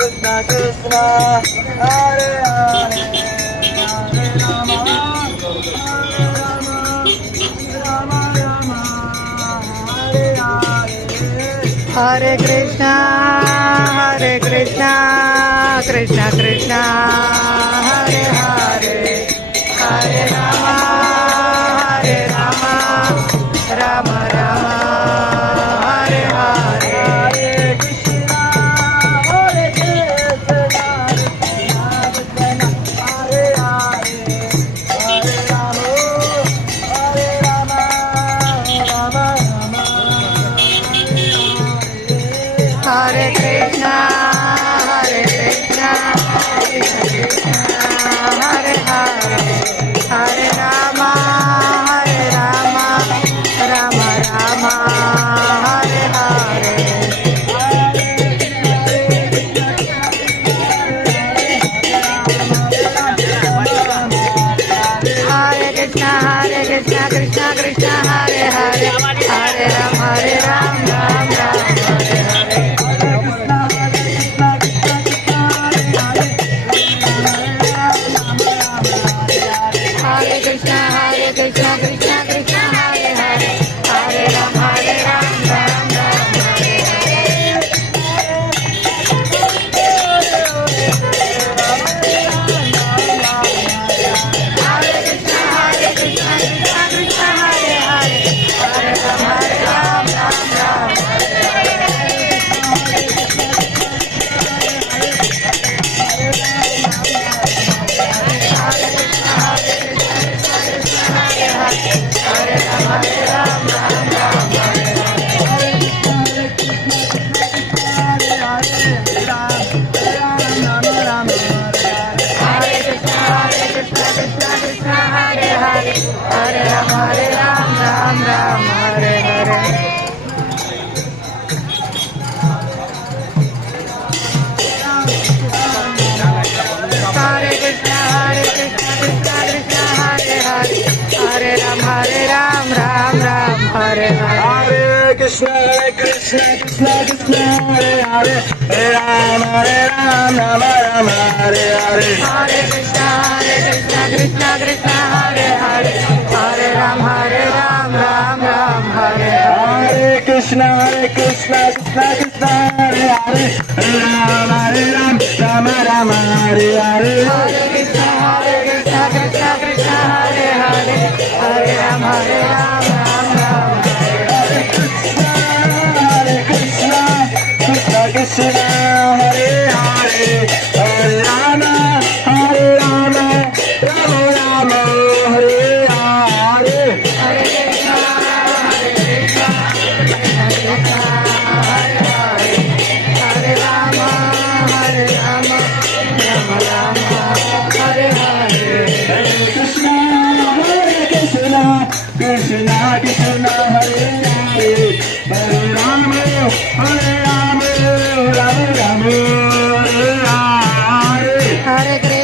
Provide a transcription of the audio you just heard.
Krishna Krishna Hare Hare Hare Rama Hare Rama Rama Rama Hare Hare Hare Krishna Krishna Krishna Hare Hare Hare Rama Rama Rama Hare Hare Hare Krishna Hare Krishna Krishna Hare Hare Hare Rama Rama Rama Hare Krishna Krishna Hare Hare Hare Rama Rama Rama Hare Hare Hare Krishna Krishna Krishna Hare Hare Hare Ram Ram Ram Hare Hare Hare Krishna Krishna Krishna Hare Hare Hare Ram Ram Ram Hare Hare Hare Krishna Krishna Krishna Hare Hare Hare Ram Ram Ram Hare Hare Hare Krishna Krishna Hare Hare Hare Ram Ram Hare Hare Hare Krishna Krishna Krishna Hare Hare Hare Rama Rama Hare Hare Hare Krishna Krishna Hare Hare Hare Ram Ram Hare Hare Hare Krishna Krishna Hare Hare Hare Rama Rama Hare Hare Hare Krishna Krishna Hare Hare Hare Ram Ram Hare Krishna Krishna Krishna Hare Hare Hare Rama Rama Hare Hare Hare Krishna Krishna Hare Hare Hare Rama Rama Hare Hare Krishna Krishna Krishna Hare Hare Hare Rama Rama Hare Hare Hare Krishna